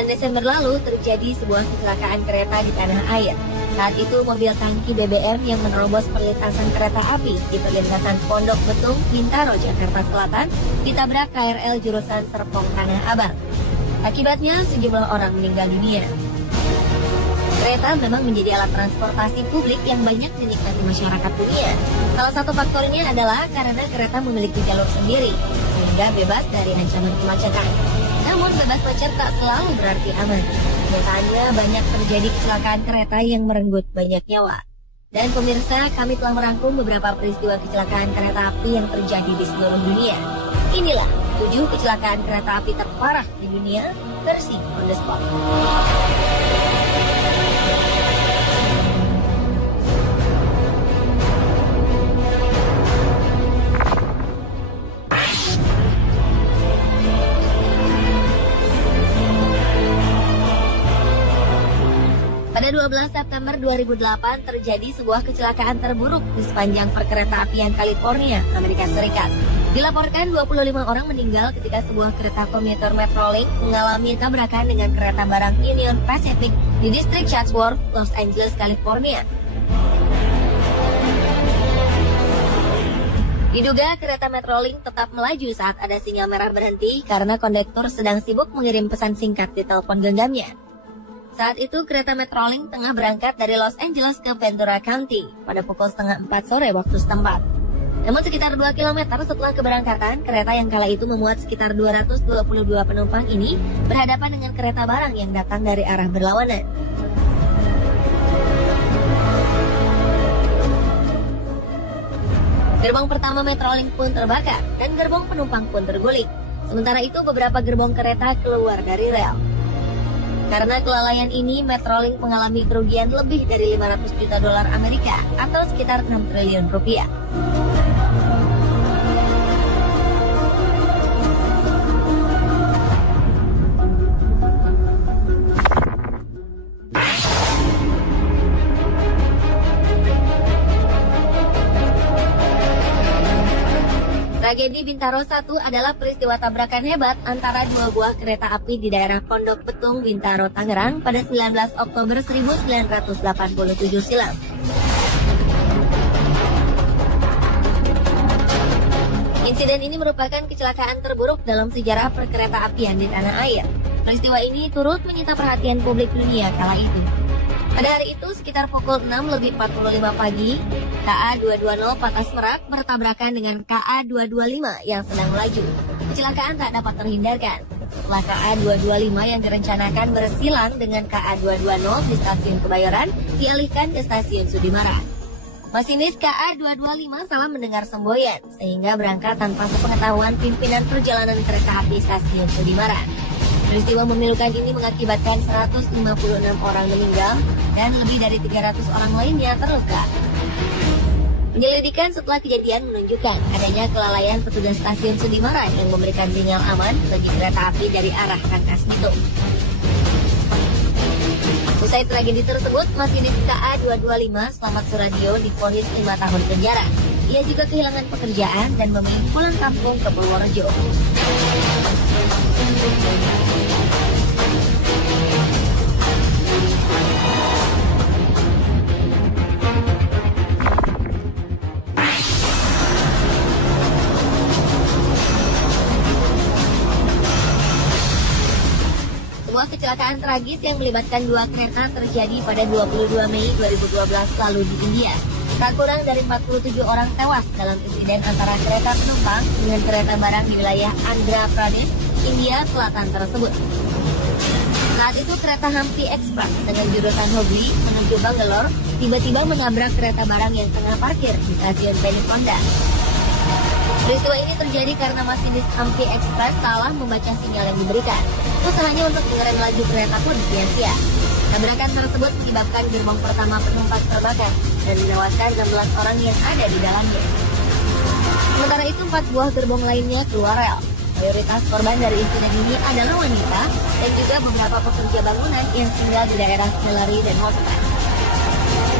9 Desember lalu terjadi sebuah kecelakaan kereta di tanah air. Saat itu mobil tangki BBM yang menerobos perlintasan kereta api di perlintasan Pondok Betung, Bintaro, Jakarta Selatan ditabrak KRL jurusan Serpong Tanah Abang. Akibatnya sejumlah orang meninggal dunia. Kereta memang menjadi alat transportasi publik yang banyak dinikmati masyarakat dunia. Salah satu faktornya adalah karena kereta memiliki jalur sendiri, sehingga bebas dari ancaman kemacetan. Namun bebas macet tak selalu berarti aman. Kenyataannya banyak terjadi kecelakaan kereta yang merenggut banyak nyawa. Dan pemirsa, kami telah merangkum beberapa peristiwa kecelakaan kereta api yang terjadi di seluruh dunia. Inilah 7 kecelakaan kereta api terparah di dunia versi On The Spot. Pada 12 September 2008 terjadi sebuah kecelakaan terburuk di sepanjang perkeretaapian California, Amerika Serikat. Dilaporkan 25 orang meninggal ketika sebuah kereta komuter Metrolink mengalami tabrakan dengan kereta barang Union Pacific di distrik Chatsworth, Los Angeles, California. Diduga kereta Metrolink tetap melaju saat ada sinyal merah berhenti karena kondektur sedang sibuk mengirim pesan singkat di telepon genggamnya. Saat itu kereta Metrolink tengah berangkat dari Los Angeles ke Ventura County pada pukul 3:30 sore waktu setempat. Namun sekitar 2 km setelah keberangkatan, kereta yang kala itu memuat sekitar 222 penumpang ini berhadapan dengan kereta barang yang datang dari arah berlawanan. Gerbong pertama Metrolink pun terbakar dan gerbong penumpang pun terguling. Sementara itu beberapa gerbong kereta keluar dari rel. Karena kelalaian ini, Metrolink mengalami kerugian lebih dari 500 juta dolar Amerika atau sekitar 6 triliun rupiah. Tragedi Bintaro 1 adalah peristiwa tabrakan hebat antara 2 buah kereta api di daerah Pondok Betung, Bintaro, Tangerang pada 19 Oktober 1987 silam. Insiden ini merupakan kecelakaan terburuk dalam sejarah perkereta-apian di tanah air. Peristiwa ini turut menyita perhatian publik dunia kala itu. Pada hari itu sekitar pukul 6:45 pagi, KA220 Patas Merak bertabrakan dengan KA225 yang sedang melaju. Kecelakaan tak dapat terhindarkan. Setelah KA225 yang direncanakan bersilang dengan KA220 di stasiun Kebayoran, dialihkan ke stasiun Sudimara. Masinis KA225 salah mendengar semboyan, sehingga berangkat tanpa sepengetahuan pimpinan perjalanan kereta api stasiun Sudimara. Peristiwa memilukan ini mengakibatkan 156 orang meninggal dan lebih dari 300 orang lainnya terluka. Penyelidikan setelah kejadian menunjukkan adanya kelalaian petugas stasiun Sudimara yang memberikan sinyal aman bagi kereta api dari arah Rangkas Bitung. Usai tragedi tersebut, masinis KA225 Slamet Suradio divonis 5 tahun penjara. Ia juga kehilangan pekerjaan dan memilih pulang kampung ke Purworejo. Sebuah kecelakaan tragis yang melibatkan 2 kereta terjadi pada 22 Mei 2012 lalu di India. Tak kurang dari 47 orang tewas dalam insiden antara kereta penumpang dengan kereta barang di wilayah Andhra Pradesh, India Selatan tersebut. Saat itu kereta Hampi Express dengan jurusan Hubli menuju Bangalore tiba-tiba menabrak kereta barang yang tengah parkir di stasiun Penikonda. Peristiwa ini terjadi karena masinis Hampi Express salah membaca sinyal yang diberikan. Usahanya untuk mengerem laju kereta pun sia-sia. Tabrakan tersebut menyebabkan gerbong pertama penumpang terbakar dan menewaskan 16 orang yang ada di dalamnya. Sementara itu 4 buah gerbong lainnya keluar rel. Mayoritas korban dari insiden ini adalah wanita dan juga beberapa pekerja bangunan yang tinggal di daerah Hillary dan Houston.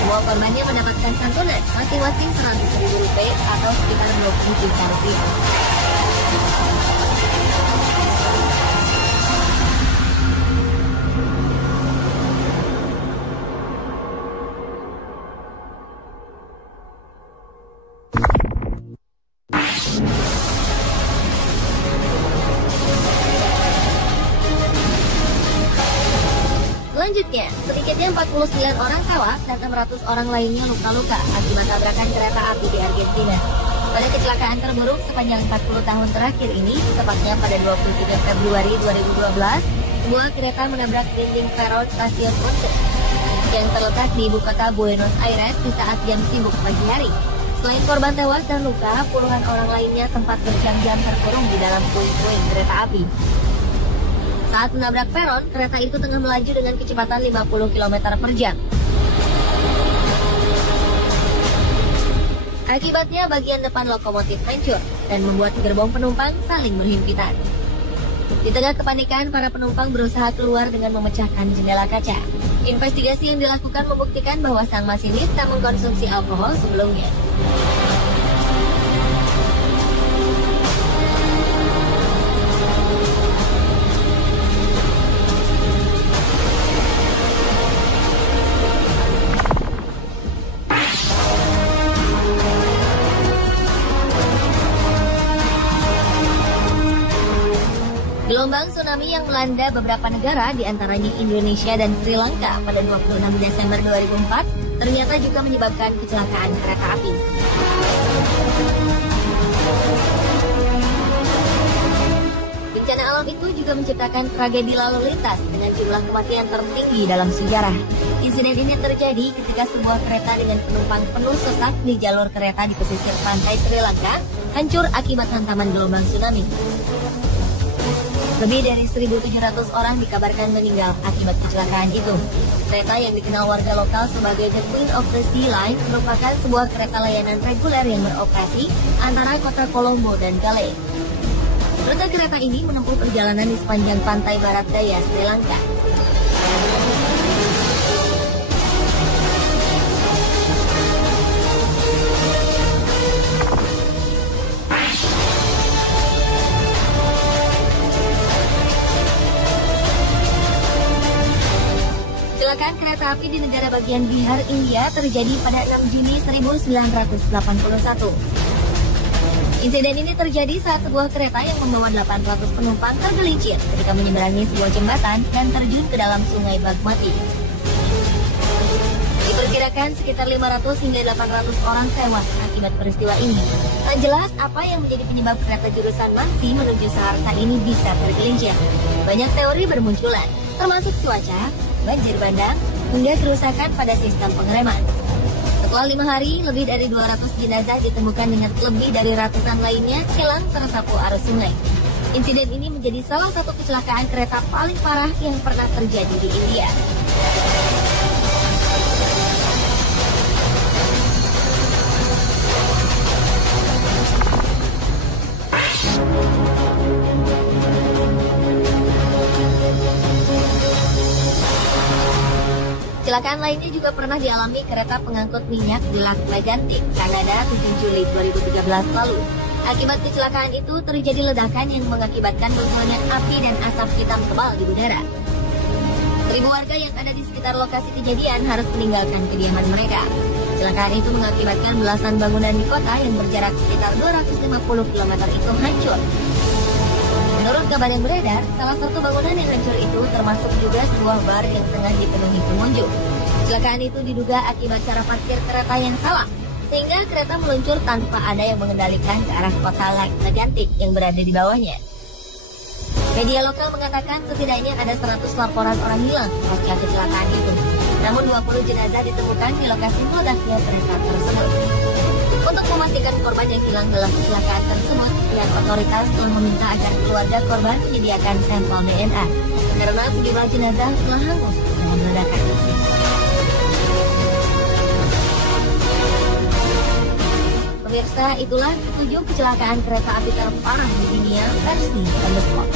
Semua korbannya mendapatkan santunan masing-masing Rp100.000 atau sekitar Rp20 juta. Sedikitnya 49 orang tewas dan 600 orang lainnya luka-luka akibat tabrakan kereta api di Argentina. Pada kecelakaan terburuk sepanjang 40 tahun terakhir ini, tepatnya pada 23 Februari 2012, sebuah kereta menabrak dinding peron stasiun Once yang terletak di ibu kota Buenos Aires di saat jam sibuk pagi hari. Selain korban tewas dan luka, puluhan orang lainnya sempat berjam-jam terkurung di dalam puing-puing kereta api. Saat menabrak peron, kereta itu tengah melaju dengan kecepatan 50 km per jam. Akibatnya bagian depan lokomotif hancur dan membuat gerbong penumpang saling berhimpitan. Di tengah kepanikan, para penumpang berusaha keluar dengan memecahkan jendela kaca. Investigasi yang dilakukan membuktikan bahwa sang masinis tak mengkonsumsi alkohol sebelumnya. Gelombang tsunami yang melanda beberapa negara, diantaranya Indonesia dan Sri Lanka pada 26 Desember 2004, ternyata juga menyebabkan kecelakaan kereta api. Bencana alam itu juga menciptakan tragedi lalu lintas dengan jumlah kematian tertinggi dalam sejarah. Insiden ini terjadi ketika sebuah kereta dengan penumpang penuh sesak di jalur kereta di pesisir pantai Sri Lanka hancur akibat hantaman gelombang tsunami. Lebih dari 1.700 orang dikabarkan meninggal akibat kecelakaan itu. Kereta yang dikenal warga lokal sebagai The Queen of the Sea Line merupakan sebuah kereta layanan reguler yang beroperasi antara kota Colombo dan Galle. Rute kereta ini menempuh perjalanan di sepanjang pantai barat daya Sri Lanka. Kecelakaan kereta api di negara bagian Bihar, India terjadi pada 6 Juni 1981. Insiden ini terjadi saat sebuah kereta yang membawa 800 penumpang tergelincir ketika menyeberangi sebuah jembatan dan terjun ke dalam sungai Bagmati. Diperkirakan sekitar 500 hingga 800 orang tewas akibat peristiwa ini. Tak jelas apa yang menjadi penyebab kereta jurusan Mansi menuju Saharsa ini bisa tergelincir. Banyak teori bermunculan, termasuk cuaca, banjir bandang, hingga kerusakan pada sistem pengereman. Setelah 5 hari, lebih dari 200 jenazah ditemukan dengan lebih dari ratusan lainnya hilang tersapu arus sungai. Insiden ini menjadi salah satu kecelakaan kereta paling parah yang pernah terjadi di India. Kecelakaan lainnya juga pernah dialami kereta pengangkut minyak di Lac Mégantic, Kanada 7 Juli 2013 lalu. Akibat kecelakaan itu terjadi ledakan yang mengakibatkan munculnya api dan asap hitam tebal di udara. 1.000 warga yang ada di sekitar lokasi kejadian harus meninggalkan kediaman mereka. Kecelakaan itu mengakibatkan belasan bangunan di kota yang berjarak sekitar 250 km itu hancur. Menurut kabar yang beredar, salah satu bangunan yang hancur itu termasuk juga sebuah bar yang tengah dipenuhi pengunjung. Kecelakaan itu diduga akibat cara parkir kereta yang salah, sehingga kereta meluncur tanpa ada yang mengendalikan ke arah kota Lac Mégantic yang berada di bawahnya. Media lokal mengatakan setidaknya ada 100 laporan orang hilang pasca kecelakaan itu. Namun 20 jenazah ditemukan di lokasi meledaknya kereta tersebut. Untuk memastikan korban yang hilang dalam kecelakaan tersebut, pihak otoritas telah meminta agar keluarga korban menyediakan sampel DNA karena sejumlah jenazah telah hangus dengan ledakan. Pemirsa, itulah 7 kecelakaan kereta api terparah di dunia versi On The Spot.